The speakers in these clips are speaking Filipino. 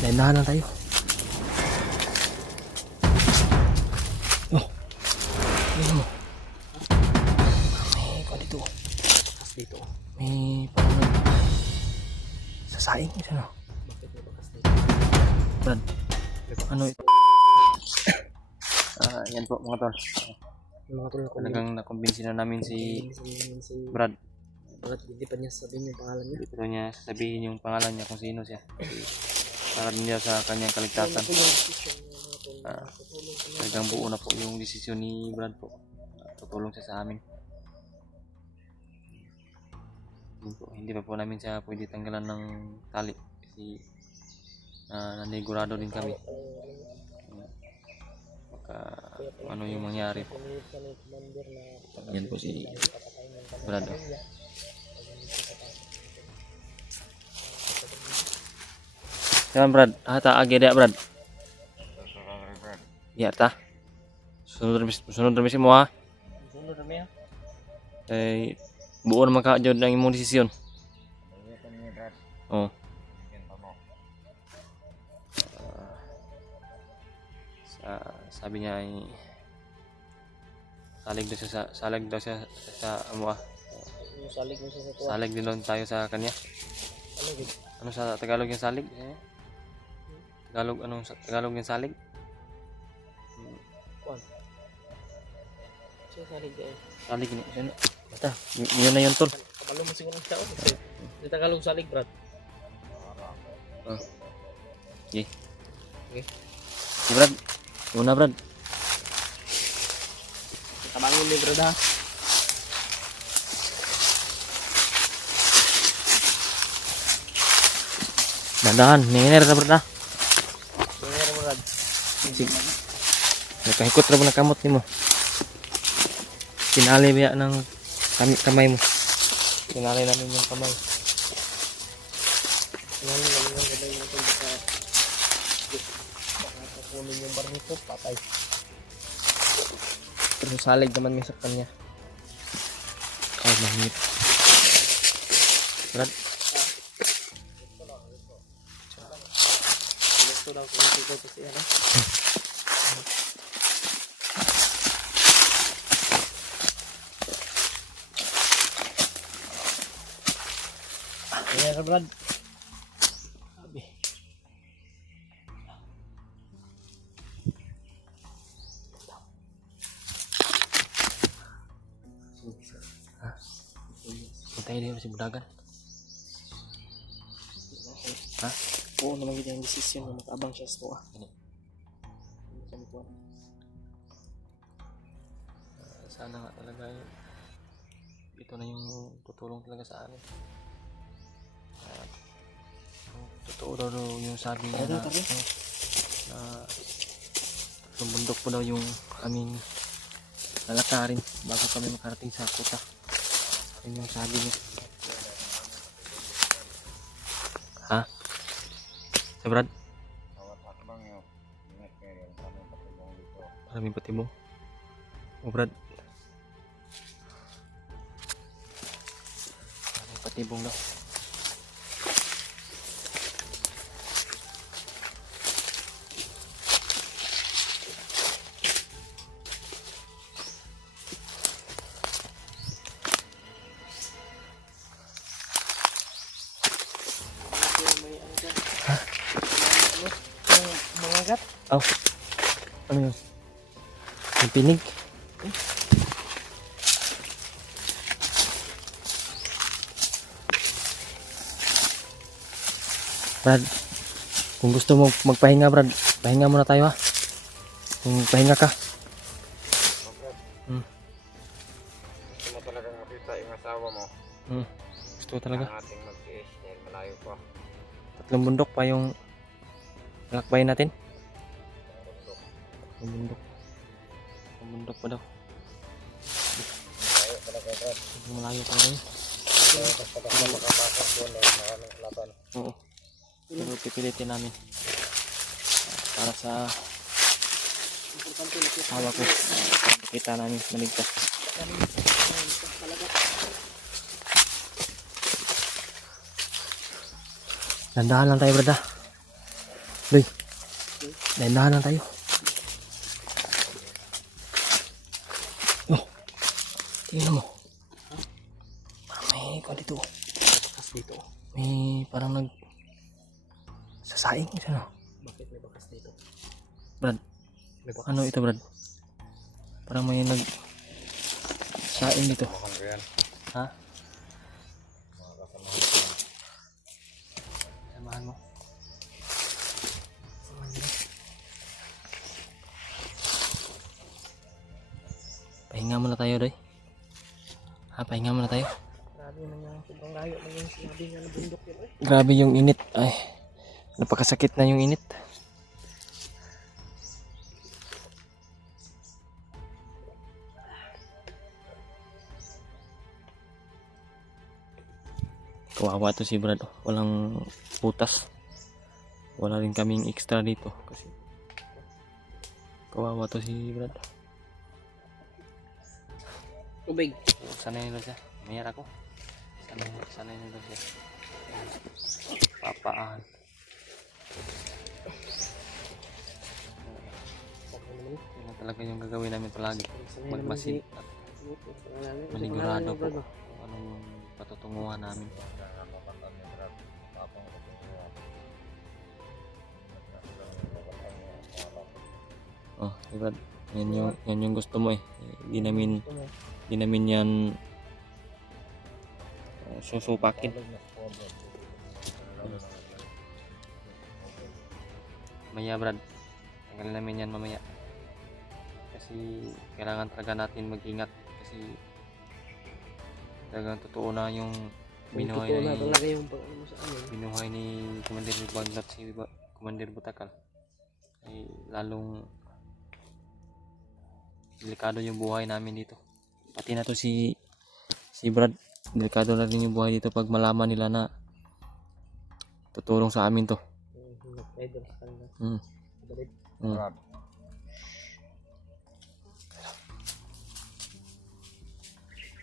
Dahan lang tayo. Oh. Ayun mo. May pa dito. Bakas dito. May parang sasaing. Ano? Bakit may bakas dito? Brad. Ano ito? Yan po mga tol. Mga tol, talagang nakumbinsi na namin si Brad. Brad, hindi pa niya sabihin yung pangalan niya. Hindi pa niya sasabihin yung pangalan niya kung sino siya. Para din niya sa kanyang kaligtasan. Talagang buo na po yung desisyon ni Brad po. Tutulong siya sa amin. Hindi pa po namin siya pwede tanggalan ng tali. Kasi nanigurado din kami. Baka ano yung mangyari po. Yan po si Brad. Yan Brad, hata agi dia Brad. Ya ta. Sunod remi mo ha. Sunod remi ha. Buo naman ka jud ang imong desisyon. Oh. Sabi niya ay salig daw siya sa amo. Salig mo siya sa tuwa. Salig din tayo sa kanya. Ano sa Tagalog yung salig? Tagalog, anong Tagalog yung salig? Kuan. Siya salig eh. Salig ni. Basta, yun na yun tol. Kabalo mo siguro siya. Di Tagalog salig, Brad. Okay. Okay. Si Brad. Una, Brad. Tabangon ni Brad ha. Dandahan, ninginer na Brad ha. Ninginer Brad. Sige. Nakahikot na mo na kamot ni mo. Tinali biya ng kamay mo. Tinali namin yung kamay. Tinali namin yung kamay mo kung baka kunin yung barnito, patay. Pero salig naman may sa kanya. Ay, mahit. Brad. Gusto lang kung hindi ko kasi ano. Ayan ka Brad. Sabi. Ha? Hintay din si Budagan. Ha? Oo naman kita yung desisyon na makaabang siya sa tuwa. Sana nga talaga ito na yung tutulong talaga sa amin. Totoo daw yung sabi niya na bundok po daw yung aming lalakarin bago kami makarating sa kuta. Yun yung sabi niya. Ha? Sa Brad? Maraming patibong. O Brad? Maraming patibong daw. Mangagat? Oh. Ano yun? Yung pinig? Brad, kung gusto mo magpahinga Brad, pahinga muna tayo ha. Kung pahinga ka. Gusto mo talaga makita yung asawa mo. Gusto ko talaga. Ang ating mag-tiis dahil malayo pa. 3 bundok pa yung lakbayin natin. 3 bundok. 3 bundok pa daw. Malayo talaga Brad. Malayo pa rin. Basta baka makapasok doon dahil maraming kalaban. Oo. Pero pipilitin namin. Para sa asawa ko. Kita namin maligtas. Dandahan lang tayo, brada. Doy, dahan lang tayo. Oh, tingnan mo. Parang may ikaw dito. Bakas dito. May parang sasaing siya, no? Bakit may bakas dito? Brad, may bakas. Ano ito, Brad? Parang may saing dito. Makan ko yan. Ha? Mga kasamahan ko yan. Samahan mo. Pahinga muna tayo, Doy. Ha, pahinga muna tayo. Grabe naman yung sobrang layo na yung sinabi niya na bundok yun eh. Grabe yung init. Ay, napakasakit na yung init. Kawawa to si Brad. Walang putas. Wala rin kaming extra dito kasi kawawa to si Brad. Tubig. Sanay nila siya. Mayar ako. Sanay nila siya. Papaan. Yan talaga yung gagawin namin palagi. Magmasid at manigurado po kung anong patutunguhan namin. Oh, Brad. Yan yung gusto mo eh. Hindi namin yan susupakin. Mamaya, Brad. Tanggalin namin yan mamaya. Kasi kailangan talaga natin mag-ingat kasi talagang totoo na yung binuhay Totoo na talaga yung pag-ano mo sa amin. binuhay ni Commander Bagnat si Commander Butakal ay lalong delikado yung buhay namin dito. Pati na to si Brad, delikado na rin yung buhay dito pag malaman nila na tutulong sa amin to. Nag-idol sa kanila. Balik.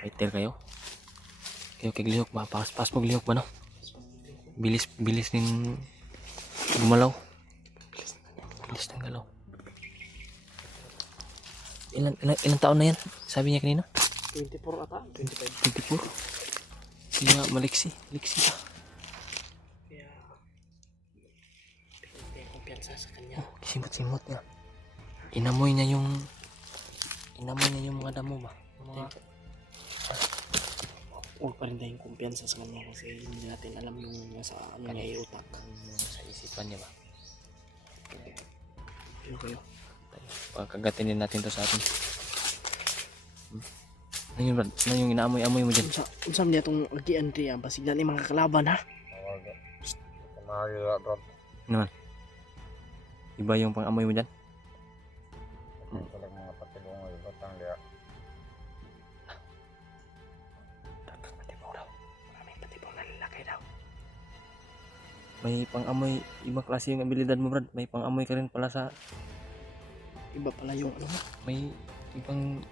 Fighter kayo. Kayo kay lihok ba? Pas pag lihok ba no? Bilis rin gumalaw. Bilis ng galaw. Ilan taon na yan? Sabi niya kanina? 24 ata? 25. 24? Kaya maliksi ka. Kaya hindi kumpiyansa sa kanya. Oh, simot nga. Inamoy niya yung mga damo ba? Yung mga Huwag pa rin tayong kumpiyansa sa kanya kasi hindi natin alam yung nasa ano niya iutak. sa isipan niya ba? Yun kayo. Pagkagatin din natin to sa atin. Ano yun, Brad? Ano yung inaamoy-amoy mo dyan? Unsam niya itong agian riyan. Basig na ni mga kalaban ha. Kumahila bro. Ano? Iba yung pang-amoy mo dyan? Ito lang mga patibong ay batang liya. Patibong daw. Maraming patibong na lalaki daw. May pang-amoy, ibang klase yung abilidad mo, Brad. May pang-amoy ka rin pala sa... Iba pala yung ano. May ibang...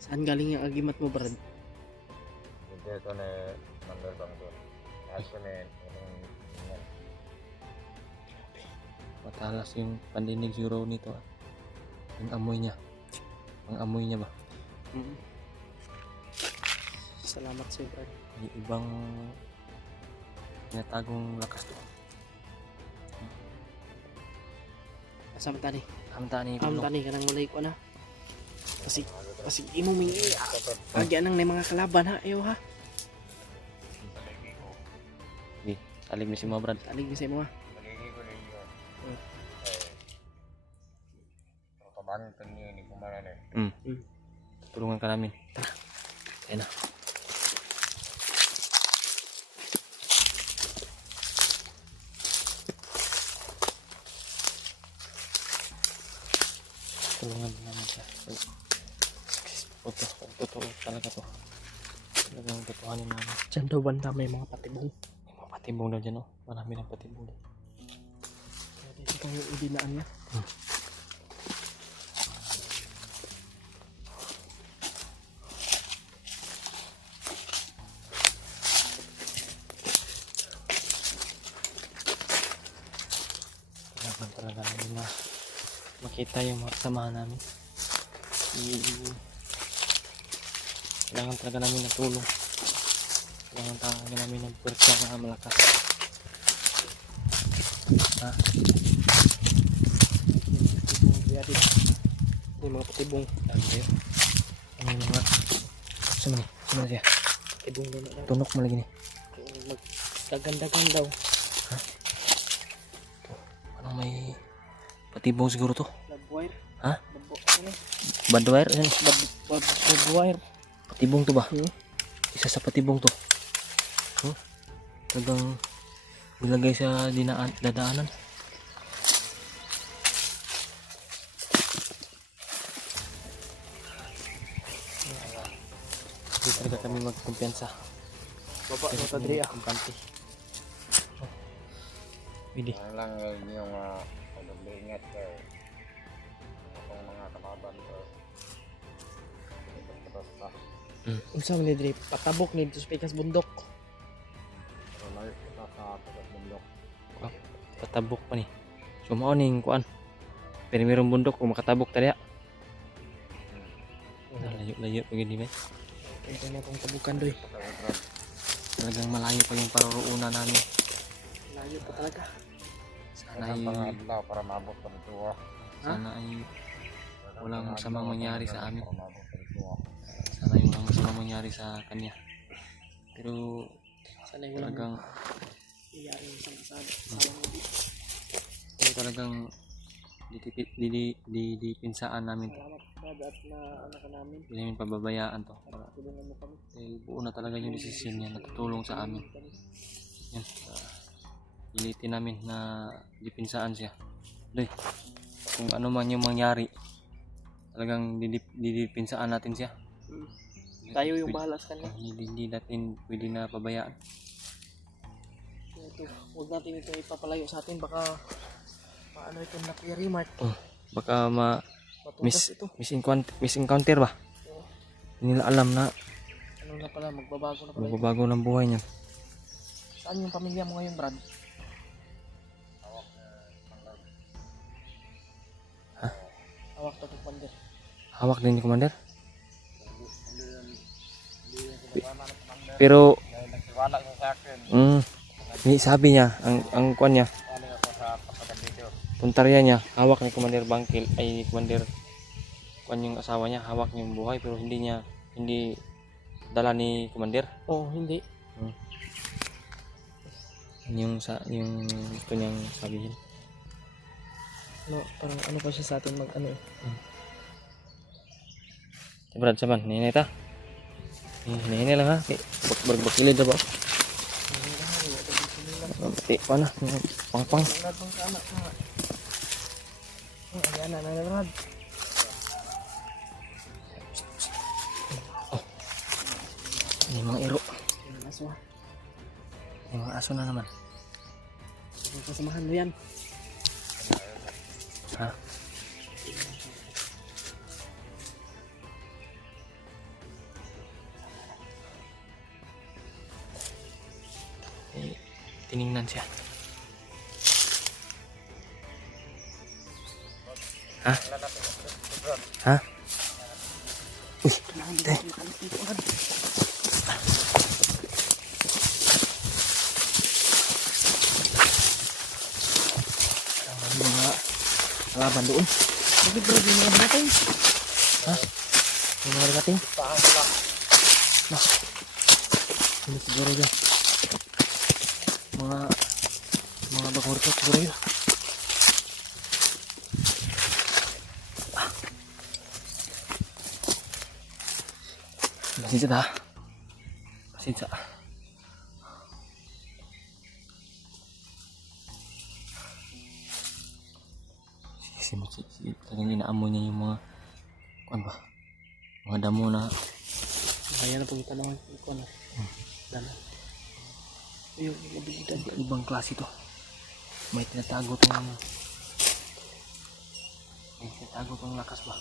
Saan galing yung agimat mo, Brad? Hindi ito na number bang doon. Ako na yun. Matalas yung pandinig zero nito. Yung amoy niya. Ang amoy niya ba? Salamat sa'yo, Brad. May ibang... tinatagong lakas to. Samtani. Hamtani Samtani ka nang walay ko na. Kasi imo mingi agian nang mga kalaban ha. Ayo ha. Sige, talig ni si mga Brad. Talig ni sa imo ha. Maligi ko ninyo. Kabahan ito niyo ni kumaran eh. Tulungan ka namin. Tara. Ayan na. Tulungan namin siya. Totoo talaga to. Talagang totohanin namin. Diyan daw banda may mga patibong. May mga patibong daw dyan, oh. Marami ng patibong dyan. Ito kang yung idinaan niya. Kailangan talaga namin na makita yung mga kasamahan namin. Kailangan talaga namin ng tulong. Kailangan talaga namin ng pwersa na malakas. Ha? Yung mga patibong. Dami kayo. Ano yung mga... Sumani siya. Patibong doon na. Tunok mo lagi ni. Magdagan-dagan daw. Ha? Ito. Anong may... Patibong siguro to? Barbwire. Ha? Barbwire? Barbwire. Patibong to ba? Isa sa patibong to. Talagang nilagay sa dadaanan. Hindi talaga kami magkumpiyansa. Baba mo ta diri akong kanti. Bidi. Ano lang yung pag-ingat ko. Akong mga kalaban ko. Unsa man ni diri patabok ni sa pikas bundok. Pero layo kita sa bundok. Patabok pa ni. So mao ning kuan. Pero mayroong bundok kung makatabok tadi. Layo-layo pa gini, men. Kaya na pong tabukan doy. Talagang malayo pa yung paroroonan namin. Layo pa talaga. Sana ay pangadlaw para maabot pa dito. Sana ay walang masamang mangyari sa amin. Sana ay walang masamang mangyari sa kanya. Pero sana ay talagang pero talagang dipinsaan namin to. Hindi namin pababayaan to. Dahil buo na talaga yung desisyon niya na tutulong sa amin. Yan. Pilitin namin na dipinsaan siya. Doy, kung ano man yung mangyari, talagang didipinsaan natin siya. Tayo yung bahala sa kanya. Hindi natin pwede na pabayaan. Ito, huwag natin ito ipapalayo sa atin. Baka paano ito na-remark. Baka misencounter ba? Hindi nila alam na ano na pala, magbabago ng buhay niya. Saan yung pamilya mo ngayon, Brad? Ha? Hawak to Commander. Hawak din ni Commander? Pero nagtiwala siya sa akin. sabi niya, ang kuan niya, puntarya niya, hawak ni Commander Bangkil, ay ni Commander kuan yung asawa niya, hawak niya yung buhay, pero hindi dala ni Commander. Oh, hindi. Yung gusto niyang sabihin. No, parang ano pa siya sa atin mag-ano eh. Brad, saban, ninay ta. Ninay lang ha. Bakilid na ba? Mati pa na. Pang-pang. Ayan na, Brad. Ini mga iro. Yung mga aso na naman. Kasamahan mo yan. Ha? Tiningnan siya. Ha? Ha? Uy, te. Kalaban doon. Bakit bro, yung mga binating? Ha? Yung mga binating? Nah, ini siguro dyan. Mga bagorkot siguro yun. Pasensya ta. Pasensya. Talagang inaamoy niya yung mga kuan ba? Mga damo na kaya na pong tanong ko na. Damo. Yung ibang klase to. May tinatago tong lakas ba?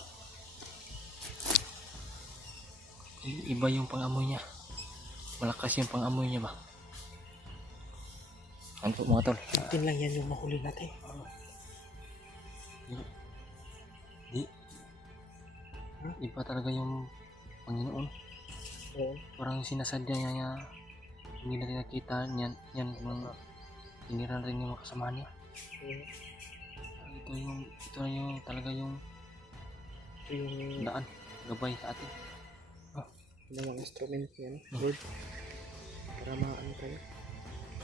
Iba yung pangamoy niya. Malakas yung pangamoy niya ba? Ano po mga tol? Itin lang yan yung mahuli natin. Di. Iba talaga yung Panginoon. Oo. Parang sinasadya niya hindi natin nakita yan kung tinira rin yung mga kasama niya. Oo. Ito na yung talaga yung Ito yung daan, gabay sa atin. mga instrument niya, Lord. Para maano tayo.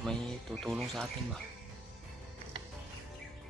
May tutulong sa atin ba?